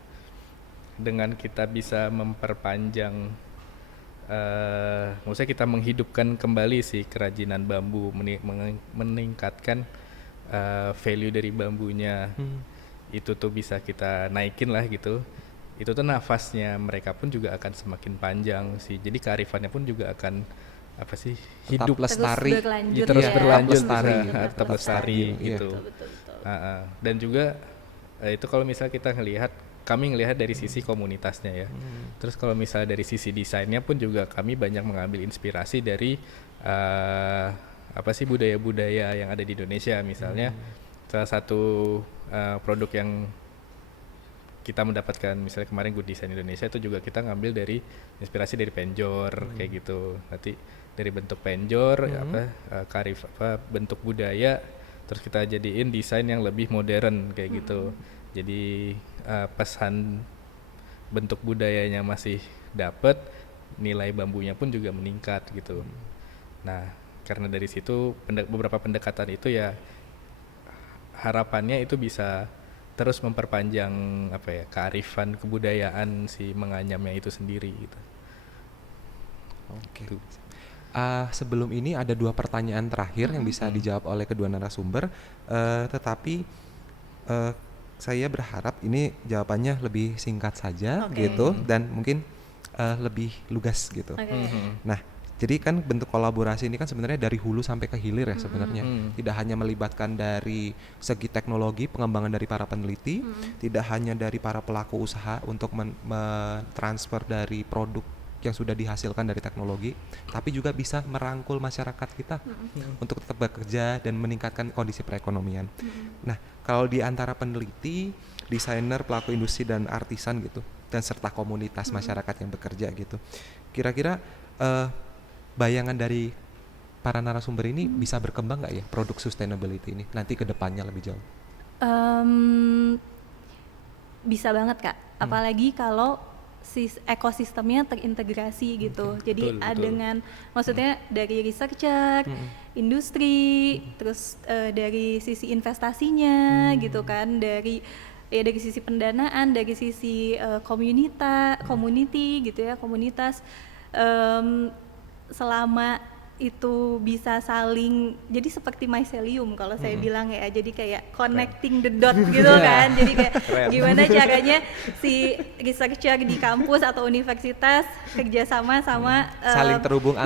dengan kita bisa memperpanjang maksudnya kita menghidupkan kembali si kerajinan bambu, meningkatkan value dari bambunya, itu tuh bisa kita naikin lah gitu. Itu tuh nafasnya mereka pun juga akan semakin panjang sih. Jadi kearifannya pun juga akan hidup lestari, terus berlanjut, tetap lestari gitu. Betul. Dan juga itu kalau misalnya kita kami ngelihat dari sisi komunitasnya ya. Terus kalau misalnya dari sisi desainnya pun juga kami banyak mengambil inspirasi dari budaya-budaya yang ada di Indonesia. Misalnya salah satu produk yang kita mendapatkan, misalnya kemarin Good Design Indonesia itu juga kita ngambil dari inspirasi dari penjor kayak gitu. Nanti dari bentuk penjor bentuk budaya, terus kita jadiin desain yang lebih modern kayak gitu. Jadi pesan bentuk budayanya masih dapet, nilai bambunya pun juga meningkat gitu. Nah, karena dari situ beberapa pendekatan itu ya harapannya itu bisa terus memperpanjang kearifan kebudayaan si Menganyamnya itu sendiri gitu. Oke. Sebelum ini ada 2 pertanyaan terakhir yang bisa dijawab oleh kedua narasumber, tetapi saya berharap ini jawabannya lebih singkat saja gitu dan mungkin lebih lugas gitu. Nah, jadi kan bentuk kolaborasi ini kan sebenarnya dari hulu sampai ke hilir ya sebenarnya. Tidak hanya melibatkan dari segi teknologi, pengembangan dari para peneliti, tidak hanya dari para pelaku usaha untuk mentransfer dari produk yang sudah dihasilkan dari teknologi, tapi juga bisa merangkul masyarakat kita untuk tetap bekerja dan meningkatkan kondisi perekonomian. Nah, kalau di antara peneliti, desainer, pelaku industri dan artisan gitu, dan serta komunitas masyarakat yang bekerja gitu, kira-kira bayangan dari para narasumber ini bisa berkembang nggak ya produk sustainability ini nanti ke depannya lebih jauh? Bisa banget Kak, apalagi kalau ekosistemnya terintegrasi gitu. Jadi betul. dengan maksudnya dari researcher, industri, terus dari sisi investasinya gitu kan, dari sisi pendanaan, dari sisi community gitu ya, komunitas, selama itu bisa saling, jadi seperti mycelium kalau saya bilang ya, jadi kayak connecting the dot gitu kan, jadi kayak gimana caranya si researcher di kampus atau universitas kerjasama sama saling terhubung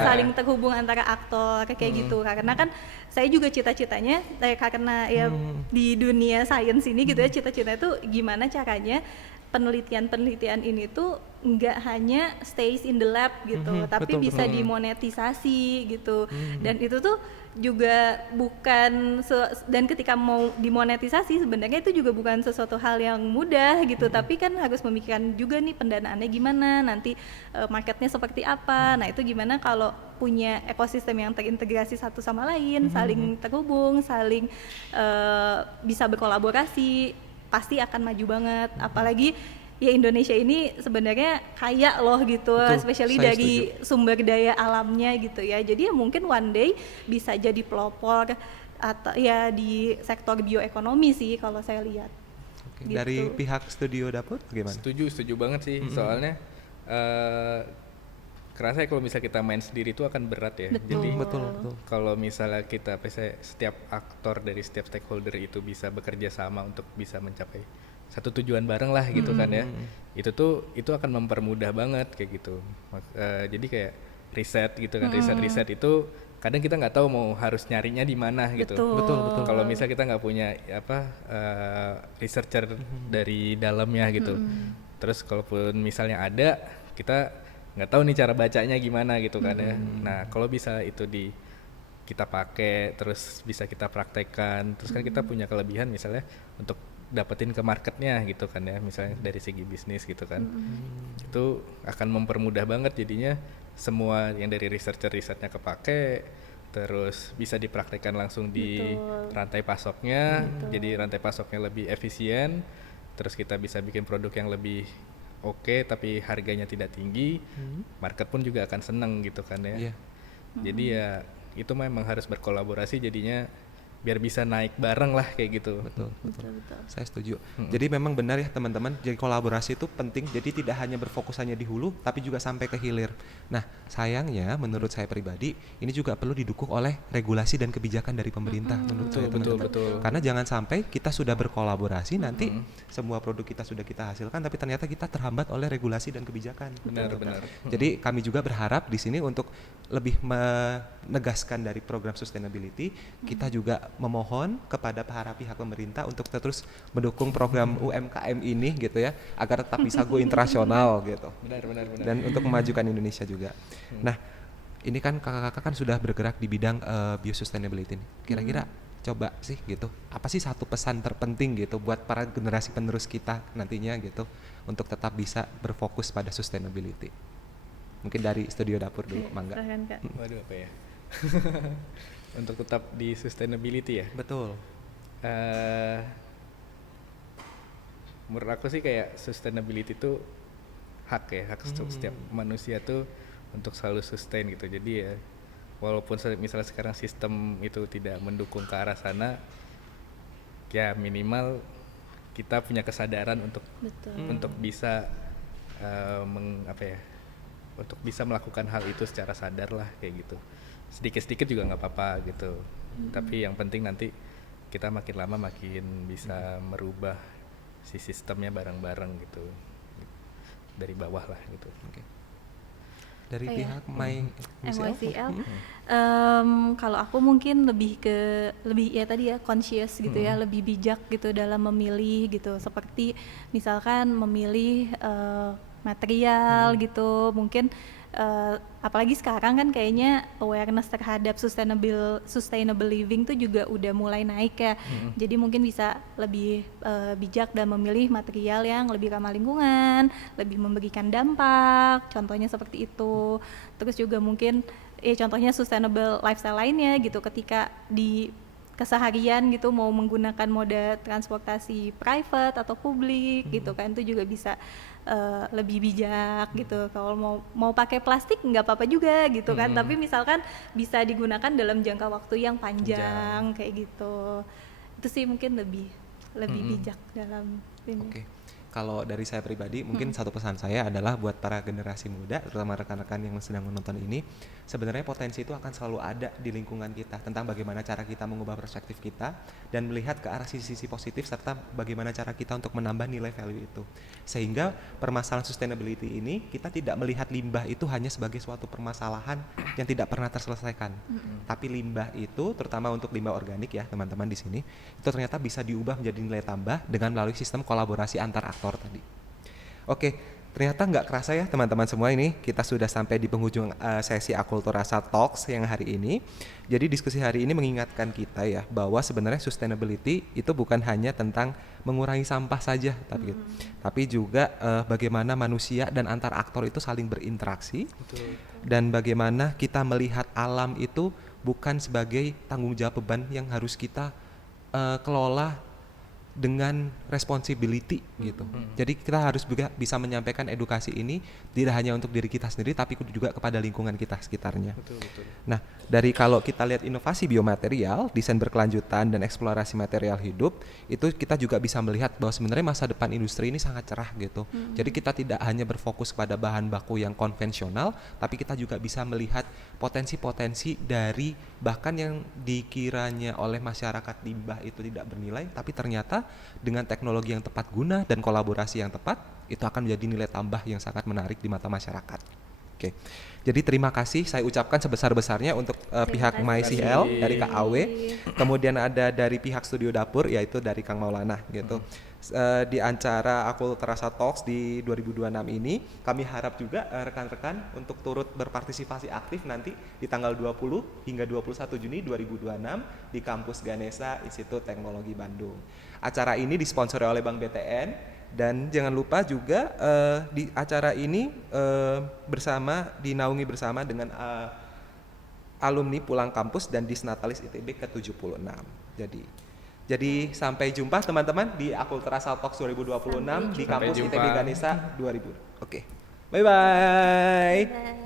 saling terhubung antara aktor kayak gitu, karena kan saya juga cita-citanya karena ya di dunia sains ini gitu ya, cita-cita itu gimana caranya penelitian ini tuh nggak hanya stays in the lab gitu, tapi betul, bisa betul. dimonetisasi gitu. Dan itu tuh juga bukan dan ketika mau dimonetisasi sebenarnya itu juga bukan sesuatu hal yang mudah gitu, tapi kan harus memikirkan juga nih pendanaannya gimana, nanti marketnya seperti apa. Nah, itu gimana kalau punya ekosistem yang terintegrasi satu sama lain, saling terhubung, saling bisa berkolaborasi, pasti akan maju banget. Apalagi ya Indonesia ini sebenarnya kaya loh gitu, Betul, especially saya dari sumber daya alamnya gitu ya. Jadi ya mungkin one day bisa jadi pelopor atau ya di sektor bioekonomi sih kalau saya lihat. Oke, Gitu. dari pihak studio dapur gimana? Setuju banget sih. Soalnya kerasa kalau misalnya kita main sendiri itu akan berat ya. Betul. Jadi Betul. kalau misalnya kita setiap aktor dari setiap stakeholder itu bisa bekerja sama untuk bisa mencapai satu tujuan bareng lah gitu kan ya, itu akan mempermudah banget kayak gitu. Jadi kayak riset gitu kan, riset itu kadang kita nggak tahu mau harus nyarinya di mana gitu. Betul. Kalau misalnya kita nggak punya researcher dari dalamnya gitu, terus kalaupun misalnya ada, kita nggak tahu nih cara bacanya gimana gitu kan ya. Nah, kalau bisa itu kita pakai, terus bisa kita praktekkan, terus kan kita punya kelebihan misalnya untuk dapetin ke marketnya gitu kan ya, misalnya dari segi bisnis gitu kan. Itu akan mempermudah banget jadinya semua yang dari risetnya kepake, terus bisa dipraktekkan langsung di rantai pasoknya, jadi rantai pasoknya lebih efisien, terus kita bisa bikin produk yang lebih oke tapi harganya tidak tinggi, market pun juga akan seneng gitu kan ya. Iya. Jadi ya itu memang harus berkolaborasi jadinya biar bisa naik bareng lah kayak gitu. Betul. Betul. Saya setuju. Jadi memang benar ya teman-teman, jadi kolaborasi itu penting. Jadi tidak hanya berfokus hanya di hulu, tapi juga sampai ke hilir. Nah, sayangnya menurut saya pribadi, ini juga perlu didukung oleh regulasi dan kebijakan dari pemerintah menurut saya teman-teman. Betul. Karena jangan sampai kita sudah berkolaborasi, nanti semua produk kita sudah kita hasilkan, tapi ternyata kita terhambat oleh regulasi dan kebijakan. Benar. Jadi kami juga berharap di sini untuk lebih menegaskan dari program sustainability, kita juga memohon kepada para pihak pemerintah untuk terus mendukung program UMKM ini gitu ya, agar tetap bisa go internasional gitu. Benar. Dan untuk memajukan Indonesia juga. Nah, ini kan kakak-kakak kan sudah bergerak di bidang biosustainability nih. Kira-kira coba sih gitu, apa sih satu pesan terpenting gitu buat para generasi penerus kita nantinya gitu untuk tetap bisa berfokus pada sustainability? Mungkin dari studio dapur dulu, Mangga. Silahkan, Kak. Waduh, apa ya? Untuk tetap di sustainability ya. Betul. Menurut aku sih kayak sustainability itu hak setiap manusia tuh untuk selalu sustain gitu. Jadi ya walaupun misalnya sekarang sistem itu tidak mendukung ke arah sana, ya minimal kita punya kesadaran untuk bisa untuk bisa melakukan hal itu secara sadar lah kayak gitu. Sedikit-sedikit juga nggak apa-apa gitu. Tapi yang penting nanti kita makin lama makin bisa merubah si sistemnya bareng-bareng gitu. Dari bawah lah gitu. Oke. Dari Oh, pihak MYCL, kalau aku mungkin lebih ya tadi ya conscious gitu ya, lebih bijak gitu dalam memilih gitu, seperti misalkan memilih material gitu, mungkin apalagi sekarang kan kayaknya awareness terhadap sustainable living tuh juga udah mulai naik ya. Jadi mungkin bisa lebih bijak dan memilih material yang lebih ramah lingkungan, lebih memberikan dampak, contohnya seperti itu. Terus juga mungkin contohnya sustainable lifestyle lainnya gitu, ketika di keseharian gitu mau menggunakan moda transportasi private atau publik gitu kan, itu juga bisa lebih bijak gitu. Kalau mau pakai plastik nggak apa-apa juga gitu kan, tapi misalkan bisa digunakan dalam jangka waktu yang panjang kayak gitu. Itu sih mungkin lebih bijak dalam ini. Oke. Kalau dari saya pribadi, mungkin satu pesan saya adalah buat para generasi muda, terutama rekan-rekan yang sedang menonton ini, sebenarnya potensi itu akan selalu ada di lingkungan kita, tentang bagaimana cara kita mengubah perspektif kita dan melihat ke arah sisi-sisi positif, serta bagaimana cara kita untuk menambah nilai value itu. Sehingga permasalahan sustainability ini, kita tidak melihat limbah itu hanya sebagai suatu permasalahan yang tidak pernah terselesaikan. Tapi limbah itu, terutama untuk limbah organik ya teman-teman di sini, itu ternyata bisa diubah menjadi nilai tambah dengan melalui sistem kolaborasi antar aktor tadi. Oke, ternyata nggak kerasa ya teman-teman semua, ini kita sudah sampai di penghujung sesi Akulturasa Talks yang hari ini. Jadi diskusi hari ini mengingatkan kita ya bahwa sebenarnya sustainability itu bukan hanya tentang mengurangi sampah saja, tapi juga bagaimana manusia dan antar aktor itu saling berinteraksi. Betul. Dan bagaimana kita melihat alam itu bukan sebagai tanggung jawab beban yang harus kita kelola dengan responsibility gitu. Jadi kita harus juga bisa menyampaikan edukasi ini tidak hanya untuk diri kita sendiri tapi juga kepada lingkungan kita sekitarnya. Betul. Nah, dari kalau kita lihat inovasi biomaterial, desain berkelanjutan dan eksplorasi material hidup, itu kita juga bisa melihat bahwa sebenarnya masa depan industri ini sangat cerah gitu. Jadi kita tidak hanya berfokus pada bahan baku yang konvensional, tapi kita juga bisa melihat potensi-potensi dari bahkan yang dikiranya oleh masyarakat limbah itu tidak bernilai, tapi ternyata dengan teknologi yang tepat guna dan kolaborasi yang tepat, itu akan menjadi nilai tambah yang sangat menarik di mata masyarakat. Oke, jadi terima kasih saya ucapkan sebesar-besarnya untuk pihak kasih. MyCL dari KAW, kemudian ada dari pihak Studio Dapur yaitu dari Kang Maulana gitu. Di acara Akulturasa Talks di 2026 ini kami harap juga rekan-rekan untuk turut berpartisipasi aktif nanti di tanggal 20 hingga 21 Juni 2026 di Kampus Ganesha Institut Teknologi Bandung. Acara ini disponsori oleh Bank BTN dan jangan lupa juga di acara ini dinaungi bersama dengan alumni pulang kampus dan Disnatalis ITB ke-76. Jadi sampai jumpa teman-teman di Akulturasa Talks 2026 di Sampai kampus jumpa. ITB Ganesha 2000. Oke. Bye-bye. Bye.